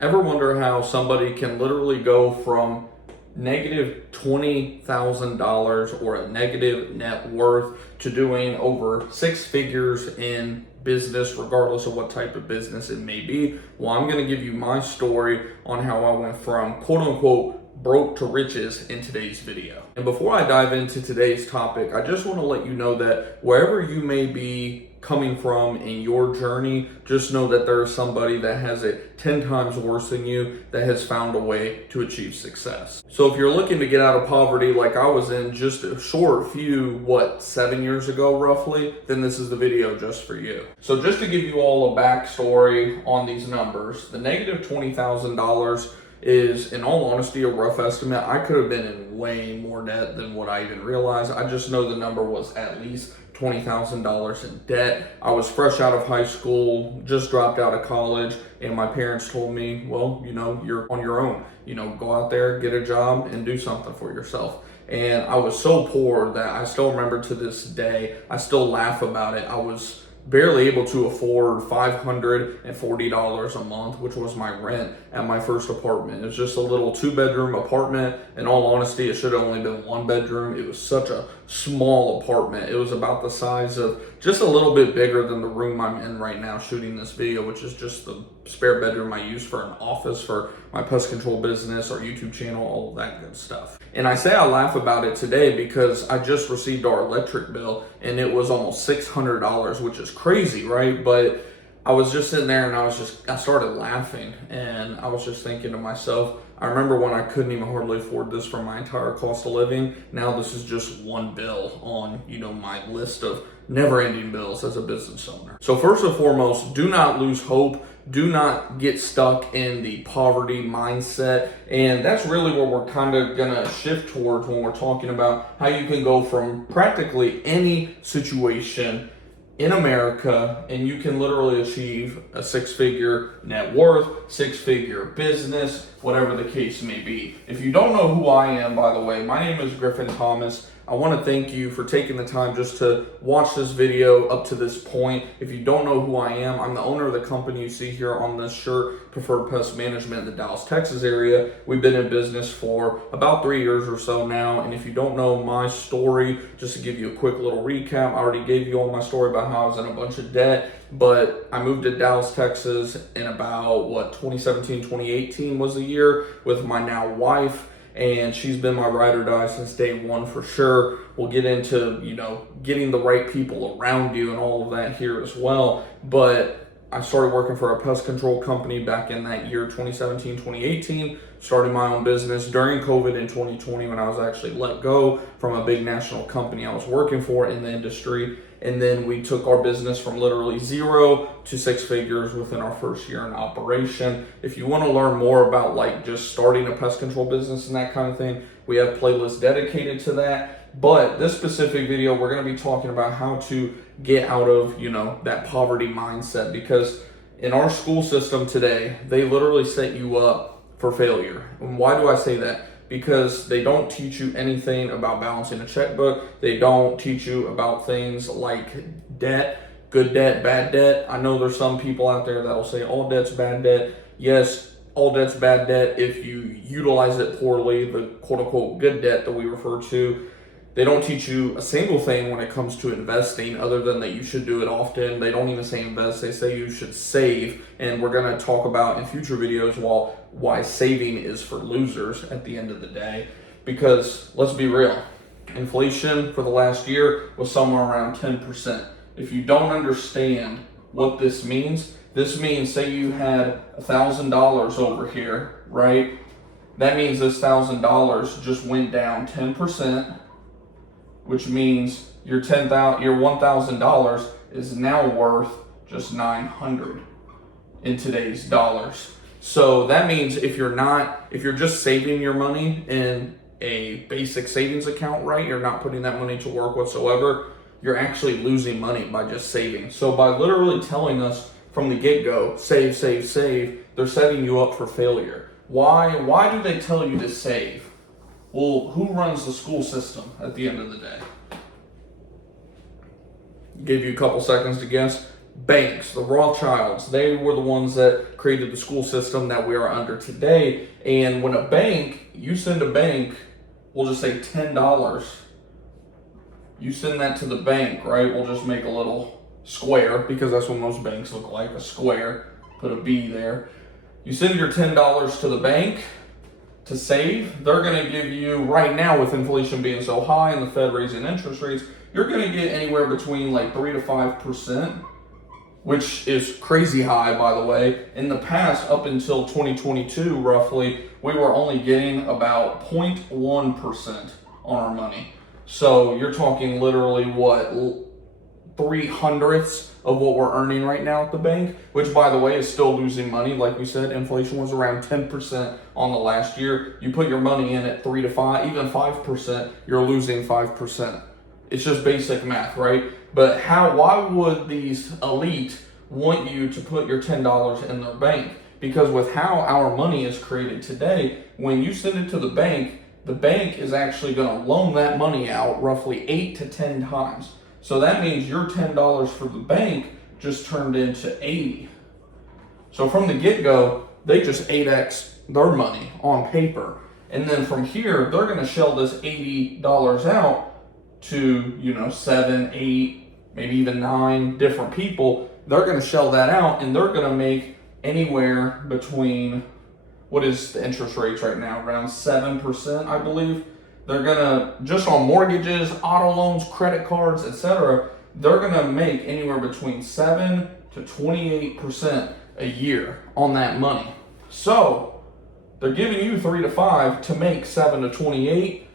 Ever wonder how somebody can literally go from negative $20,000 or a negative net worth to doing over six figures in business, regardless of what type of business it may be? Well, I'm going to give you my story on how I went from quote unquote broke to riches in today's video. And before I dive into today's topic, I just want to let you know that wherever you may be coming from in your journey, just know that there is somebody that has it 10 times worse than you that has found a way to achieve success. So if you're looking to get out of poverty like I was in just a short few, 7 years ago roughly, then this is the video just for you. So just to give you all a backstory on these numbers, the negative $20,000 is, in all honesty, a rough estimate. I could have been in way more debt than what I even realized. I just know the number was at least $20,000 in debt. I was fresh out of high school, just dropped out of college, and my parents told me, well, you're on your own. Go out there, get a job, and do something for yourself. And I was so poor that I still remember to this day, I still laugh about it. I was barely able to afford $540 a month, which was my rent at my first apartment. It was just a little 2-bedroom apartment. In all honesty, it should have only been 1 bedroom. It was such a small apartment. It was about the size of, just a little bit bigger than the room I'm in right now shooting this video, which is just the spare bedroom I use for an office for my pest control business, our YouTube channel, all of that good stuff. And I say I laugh about it today because I just received our electric bill and it was almost $600, which is crazy, right? But I was just sitting there and I started laughing, and I was just thinking to myself, I remember when I couldn't even hardly afford this for my entire cost of living. Now this is just one bill on, my list of never-ending bills as a business owner. So first and foremost, do not lose hope. Do not get stuck in the poverty mindset. And that's really where we're kind of going to shift towards when we're talking about how you can go from practically any situation in America, and you can literally achieve a six-figure net worth, six-figure business, whatever the case may be. If you don't know who I am, by the way, my name is Griffin Thomas. I want to thank you for taking the time just to watch this video up to this point. If you don't know who I am, I'm the owner of the company you see here on this shirt, Preferred Pest Management in the Dallas, Texas area. We've been in business for about 3 years or so now. And if you don't know my story, just to give you a quick little recap, I already gave you all my story about how I was in a bunch of debt, but I moved to Dallas, Texas in about 2017, 2018 was the year with my now wife. And she's been my ride or die since day one for sure. We'll get into, getting the right people around you and all of that here as well. But I started working for a pest control company back in that year, 2017, 2018. Started my own business during COVID in 2020 when I was actually let go from a big national company I was working for in the industry. And then we took our business from literally 0 to 6 figures within our first year in operation. If you want to learn more about just starting a pest control business and that kind of thing, we have playlists dedicated to that. But this specific video, we're going to be talking about how to get out of, that poverty mindset, because in our school system today, they literally set you up for failure. And why do I say that? Because they don't teach you anything about balancing a checkbook. They don't teach you about things like debt, good debt, bad debt. I know there's some people out there that'll say all debt's bad debt. Yes, all debt's bad debt if you utilize it poorly, the quote unquote good debt that we refer to. They don't teach you a single thing when it comes to investing other than that you should do it often. They don't even say invest, they say you should save. And we're going to talk about in future videos why saving is for losers at the end of the day. Because let's be real, inflation for the last year was somewhere around 10%. If you don't understand what this means say you had $1,000 over here, right? That means this $1,000 just went down 10%. Which means your $1,000 is now worth just $900 in today's dollars. So that means if you're just saving your money in a basic savings account, right? You're not putting that money to work whatsoever. You're actually losing money by just saving. So by literally telling us from the get-go, save, save, save, they're setting you up for failure. Why do they tell you to save? Well, who runs the school system at the end of the day? Give you a couple seconds to guess. banks, the Rothschilds. They were the ones that created the school system that we are under today. And when you send a bank, we'll just say $10. You send that to the bank, right? We'll just make a little square because that's what most banks look like, a square. Put a B there. You send your $10 to the bank to save. They're going to give you, right now with inflation being so high and the Fed raising interest rates, you're going to get anywhere between like 3 to 5%, which is crazy high, by the way. In the past, up until 2022, roughly, we were only getting about 0.1% on our money. So you're talking literally what, 3/100ths of what we're earning right now at the bank, which by the way is still losing money. Like we said, inflation was around 10% on the last year. You put your money in at 3 to 5, even 5%, you're losing 5%. It's just basic math, right? But why would these elite want you to put your $10 in their bank? Because with how our money is created today, when you send it to the bank is actually going to loan that money out roughly 8 to 10 times. So that means your $10 for the bank just turned into 80. So from the get-go, they just 8x their money on paper. And then from here, they're going to shell this $80 out to, 7, 8, maybe even 9 different people. They're going to shell that out, and they're going to make anywhere between, what is the interest rates right now? Around 7%, I believe. They're going to, just on mortgages, auto loans, credit cards, etc., they're going to make anywhere between 7 to 28% a year on that money. So they're giving you 3 to 5 to make 7 to 28.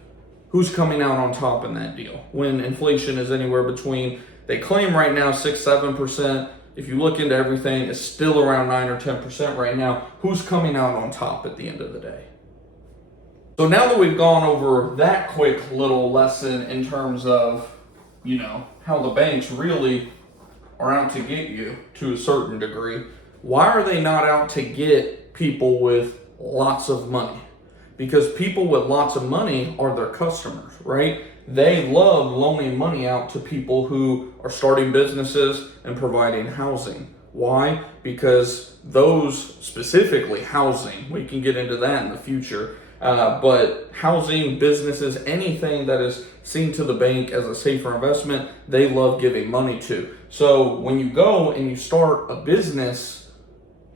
Who's coming out on top in that deal? When inflation is anywhere between, they claim right now 6, 7%. If you look into everything, it's still around 9 or 10% right now. Who's coming out on top at the end of the day? So now that we've gone over that quick little lesson in terms of, how the banks really are out to get you to a certain degree, why are they not out to get people with lots of money? Because people with lots of money are their customers, right? They love loaning money out to people who are starting businesses and providing housing. Why? Because those, specifically housing, we can get into that in the future, but housing, businesses, anything that is seen to the bank as a safer investment, they love giving money to. So when you go and you start a business,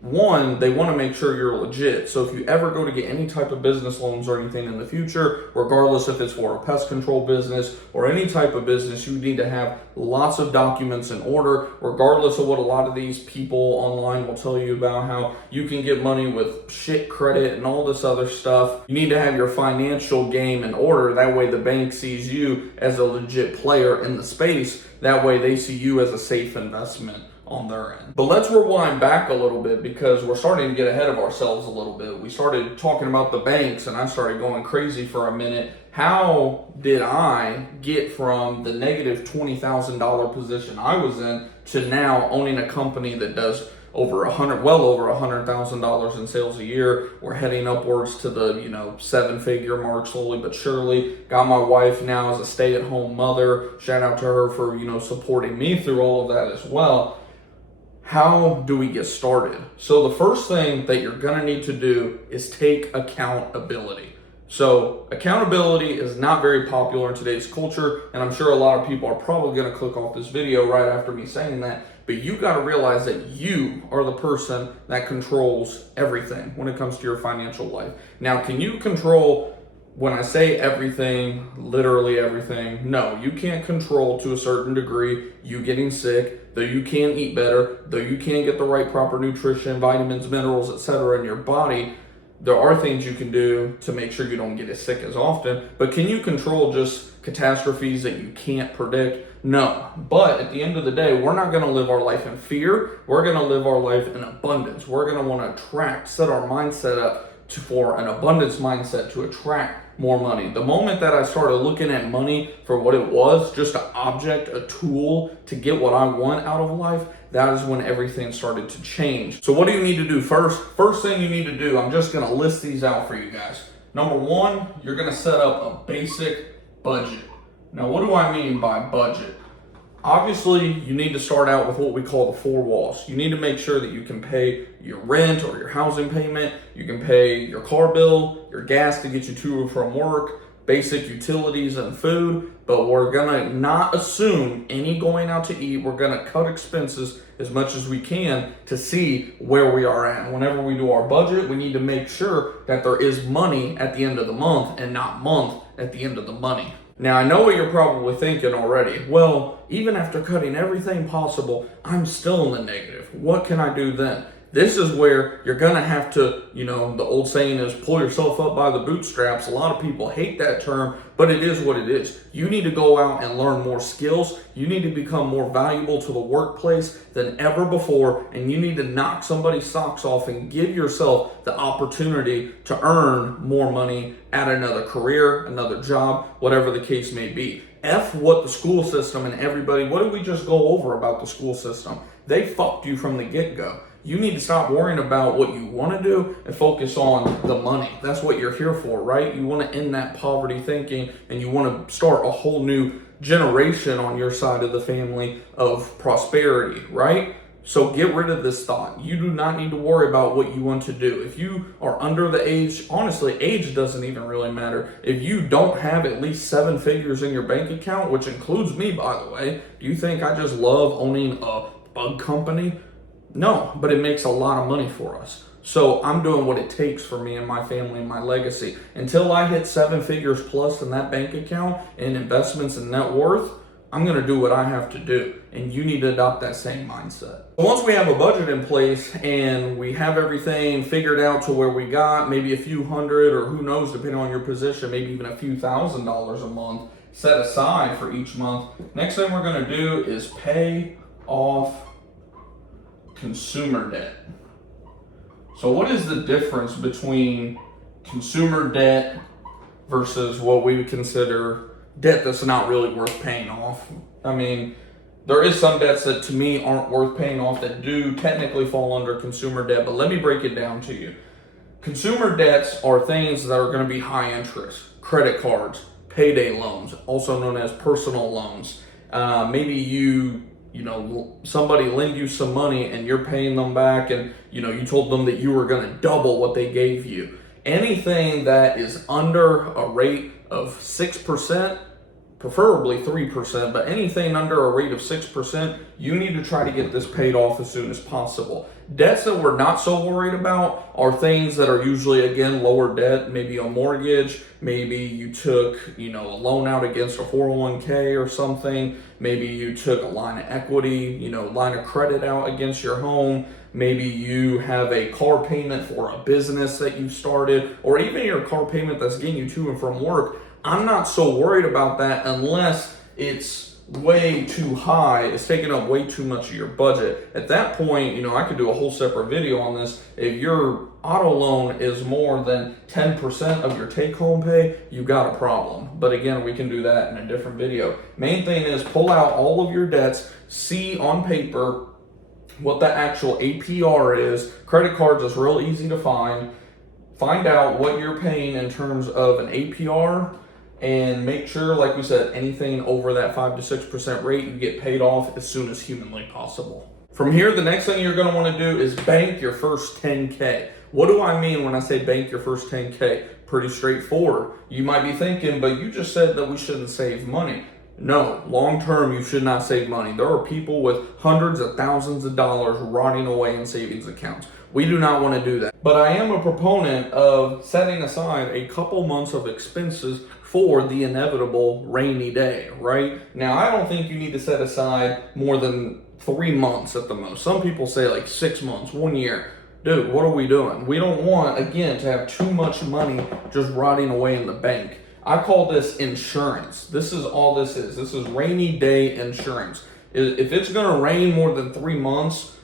one, they want to make sure you're legit. So if you ever go to get any type of business loans or anything in the future, regardless if it's for a pest control business or any type of business, you need to have lots of documents in order, regardless of what a lot of these people online will tell you about how you can get money with shit credit and all this other stuff. You need to have your financial game in order. That way the bank sees you as a legit player in the space. That way they see you as a safe investment on their end. But let's rewind back a little bit because we're starting to get ahead of ourselves a little bit. We started talking about the banks and I started going crazy for a minute. How did I get from the negative $20,000 position I was in to now owning a company that does well over $100,000 in sales a year? We're heading upwards to the 7-figure mark slowly but surely. Got my wife now as a stay-at-home mother. Shout out to her for supporting me through all of that as well. How do we get started? So the first thing that you're gonna need to do is take accountability. So accountability is not very popular in today's culture, and I'm sure a lot of people are probably gonna click off this video right after me saying that, but you gotta realize that you are the person that controls everything when it comes to your financial life. Now, can you control, when I say everything, literally everything? No, you can't control to a certain degree you getting sick, though you can eat better, though you can get the right proper nutrition, vitamins, minerals, etc. in your body. There are things you can do to make sure you don't get as sick as often, but can you control just catastrophes that you can't predict? No. But at the end of the day, we're not going to live our life in fear. We're going to live our life in abundance. We're going to want to set our mindset up for an abundance mindset to attract more money. The moment that I started looking at money for what it was, just an object, a tool to get what I want out of life, that is when everything started to change. So what do you need to do first? First thing you need to do, I'm just gonna list these out for you guys. Number one, you're gonna set up a basic budget. Now, what do I mean by budget? Obviously, you need to start out with what we call the four walls. You need to make sure that you can pay your rent or your housing payment, you can pay your car bill, your gas to get you to and from work, basic utilities and food, but we're gonna not assume any going out to eat. We're gonna cut expenses as much as we can to see where we are at. Whenever we do our budget, we need to make sure that there is money at the end of the month and not month at the end of the money. Now, I know what you're probably thinking already. Well, even after cutting everything possible, I'm still in the negative. What can I do then? This is where you're going to have to, the old saying is pull yourself up by the bootstraps. A lot of people hate that term, but it is what it is. You need to go out and learn more skills. You need to become more valuable to the workplace than ever before, and you need to knock somebody's socks off and give yourself the opportunity to earn more money at another career, another job, whatever the case may be. F what the school system and everybody, what did we just go over about the school system? They fucked you from the get-go. You need to stop worrying about what you want to do and focus on the money. That's what you're here for, right? You want to end that poverty thinking, and you want to start a whole new generation on your side of the family of prosperity, right? So get rid of this thought. You do not need to worry about what you want to do. If you are under the age, honestly, age doesn't even really matter. If you don't have at least 7 figures in your bank account, which includes me, by the way, do you think I just love owning a bug company? No, but it makes a lot of money for us. So I'm doing what it takes for me and my family and my legacy. Until I hit 7 figures plus in that bank account and investments and net worth, I'm going to do what I have to do. And you need to adopt that same mindset. Once we have a budget in place and we have everything figured out to where we got maybe a few hundred, or who knows, depending on your position, maybe even a few $1,000s a month set aside for each month, next thing we're going to do is pay off consumer debt. So what is the difference between consumer debt versus what we would consider debt that's not really worth paying off? I mean, there is some debts that to me aren't worth paying off that do technically fall under consumer debt, but let me break it down to you. Consumer debts are things that are going to be high interest: credit cards, payday loans, also known as personal loans. Maybe somebody lend you some money and you're paying them back, and you told them that you were going to double what they gave you. Anything that is under a rate of 6%, preferably 3%, but anything under a rate of 6%, you need to try to get this paid off as soon as possible. Debts that we're not so worried about are things that are usually, again, lower debt, maybe a mortgage, maybe you took, a loan out against a 401k or something, maybe you took a line of equity, line of credit out against your home, maybe you have a car payment for a business that you started, or even your car payment that's getting you to and from work. I'm not so worried about that unless it's way too high. It's taking up way too much of your budget. At that point, I could do a whole separate video on this. If your auto loan is more than 10% of your take-home pay, you got a problem. But again, we can do that in a different video. Main thing is pull out all of your debts, see on paper what the actual APR is. Credit cards is real easy to find. Find out what you're paying in terms of an APR, and make sure, like we said, anything over that 5 to 6% rate, you get paid off as soon as humanly possible. From here, the next thing you're going to want to do is bank your first 10K. What do I mean when I say bank your first 10K? Pretty straightforward. You might be thinking, but you just said that we shouldn't save money. No, long term, you should not save money. There are people with hundreds of thousands of dollars rotting away in savings accounts. We do not want to do that. But I am a proponent of setting aside a couple months of expenses for the inevitable rainy day, right? Now, I don't think you need to set aside more than 3 months at the most. Some people say like 6 months, 1 year. Dude, what are we doing? We don't want, again, to have too much money just rotting away in the bank. I call this insurance. This is all this is. This is rainy day insurance. If it's going to rain more than 3 months,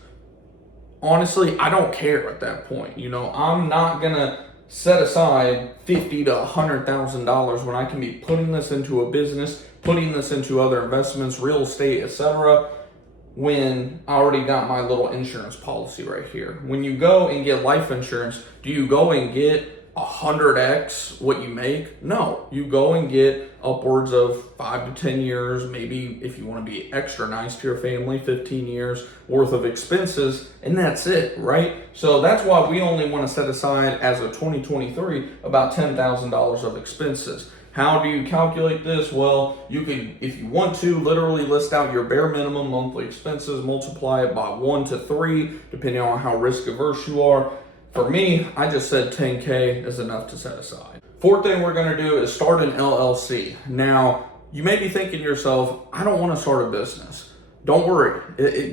honestly, I don't care at that point. I'm not going to set aside $50,000 to $100,000 when I can be putting this into a business, putting this into other investments, real estate, etc., when I already got my little insurance policy right here. When you go and get life insurance, do you go and get 100x what you make. No, you go and get upwards of 5 to 10 years, maybe if you want to be extra nice to your family, 15 years worth of expenses, and that's it, right? So that's why we only want to set aside, as of 2023, about $10,000 of expenses. How do you calculate this? Well, you can, if you want to, literally list out your bare minimum monthly expenses, multiply it by 1 to 3, depending on how risk averse you are. For me, I just said 10K is enough to set aside. Fourth thing we're going to do is start an LLC. Now, you may be thinking to yourself, I don't want to start a business. Don't worry.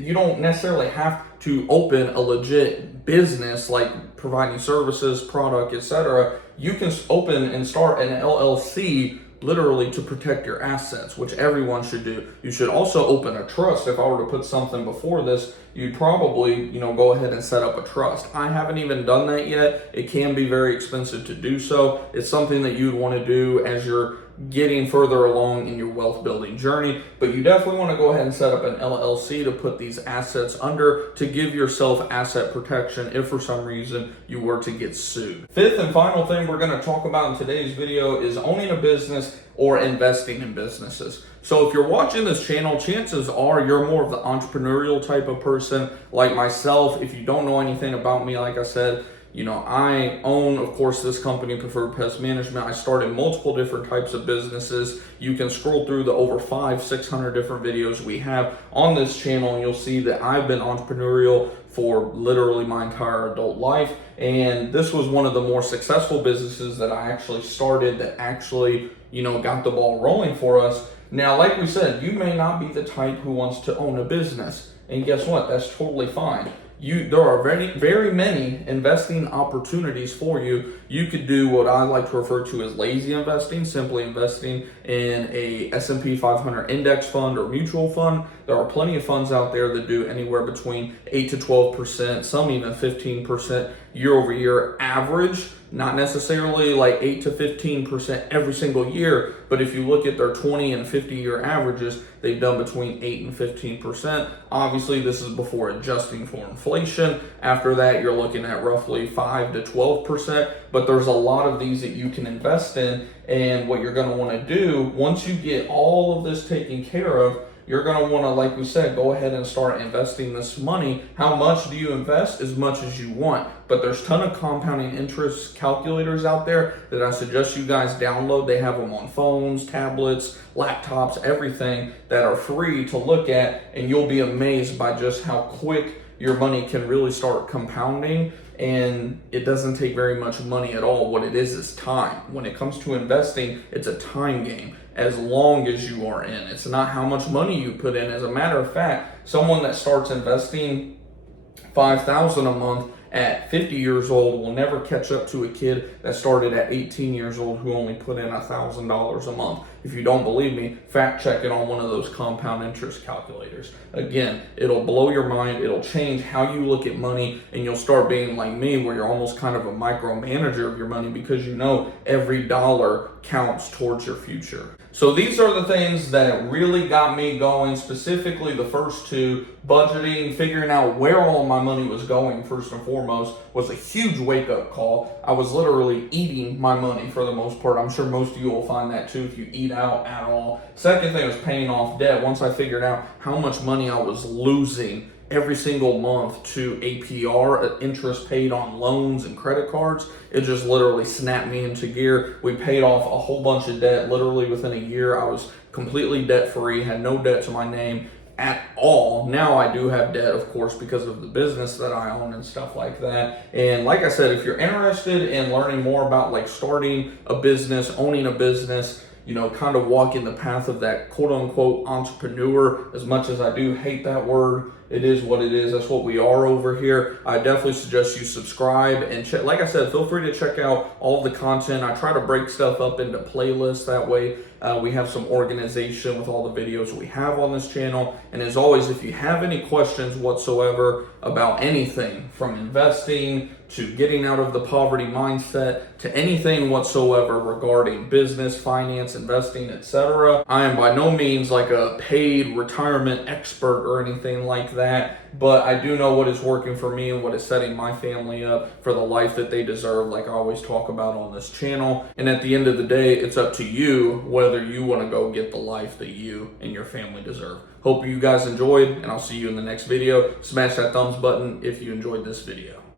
You don't necessarily have to open a legit business like providing services, product, etc. You can open and start an LLC literally to protect your assets, which everyone should do. You should also open a trust. If I were to put something before this, you'd probably, go ahead and set up a trust. I haven't even done that yet. It can be very expensive to do so. It's something that you'd want to do as you're getting further along in your wealth building journey, but you definitely want to go ahead and set up an LLC to put these assets under, to give yourself asset protection if for some reason you were to get sued. Fifth and final thing we're going to talk about in today's video is owning a business or investing in businesses. So if you're watching this channel, chances are you're more of the entrepreneurial type of person like myself. If you don't know anything about me, like I said, I own, of course, this company, Preferred Pest Management. I started multiple different types of businesses. You can scroll through the over 500-600 different videos we have on this channel, and you'll see that I've been entrepreneurial for literally my entire adult life. And this was one of the more successful businesses that I actually started that actually, got the ball rolling for us. Now, like we said, you may not be the type who wants to own a business. And guess what? That's totally fine. There are very, very many investing opportunities for you. You could do what I like to refer to as lazy investing, simply investing in a S&P 500 index fund or mutual fund. There are plenty of funds out there that do anywhere between 8 to 12%, some even 15% year over year average. Not necessarily like 8 to 15% every single year, but if you look at their 20 and 50 year averages, they've done between 8 and 15%. Obviously, this is before adjusting for inflation. After that, you're looking at roughly 5 to 12%, but there's a lot of these that you can invest in. And what you're going to want to do, once you get all of this taken care of, you're going to want to, like we said, go ahead and start investing this money. How much do you invest? As much as you want. But there's a ton of compounding interest calculators out there that I suggest you guys download. They have them on phones, tablets, laptops, everything, that are free to look at. And you'll be amazed by just how quick your money can really start compounding. And it doesn't take very much money at all. What it is time. When it comes to investing, it's a time game. As long as you are in, it's not how much money you put in. As a matter of fact, someone that starts investing $5,000 a month at 50 years old will never catch up to a kid that started at 18 years old who only put in $1,000 a month. If you don't believe me, fact check it on one of those compound interest calculators. Again, it'll blow your mind. It'll change how you look at money, and you'll start being like me, where you're almost kind of a micromanager of your money because every dollar counts towards your future. So these are the things that really got me going, specifically the first two. Budgeting, figuring out where all my money was going, first and foremost, was a huge wake-up call. I was literally eating my money for the most part. I'm sure most of you will find that too if you eat out at all. Second thing was paying off debt. Once I figured out how much money I was losing every single month to APR, interest paid on loans and credit cards, it just literally snapped me into gear. We paid off a whole bunch of debt literally within a year. I was completely debt-free, had no debt to my name at all. Now I do have debt, of course, because of the business that I own and stuff like that. And like I said, if you're interested in learning more about like starting a business, owning a business, kind of walking the path of that quote unquote entrepreneur, as much as I do hate that word, it is what it is. That's what we are over here. I definitely suggest you subscribe and check. Like I said, feel free to check out all the content. I try to break stuff up into playlists. That way we have some organization with all the videos we have on this channel. And as always, if you have any questions whatsoever about anything from investing to getting out of the poverty mindset to anything whatsoever regarding business, finance, investing, etc., I am by no means like a paid retirement expert or anything like that. that, but I do know what is working for me and what is setting my family up for the life that they deserve, like I always talk about on this channel. And at the end of the day, it's up to you whether you want to go get the life that you and your family deserve. Hope you guys enjoyed, and I'll see you in the next video. Smash that thumbs button if you enjoyed this video.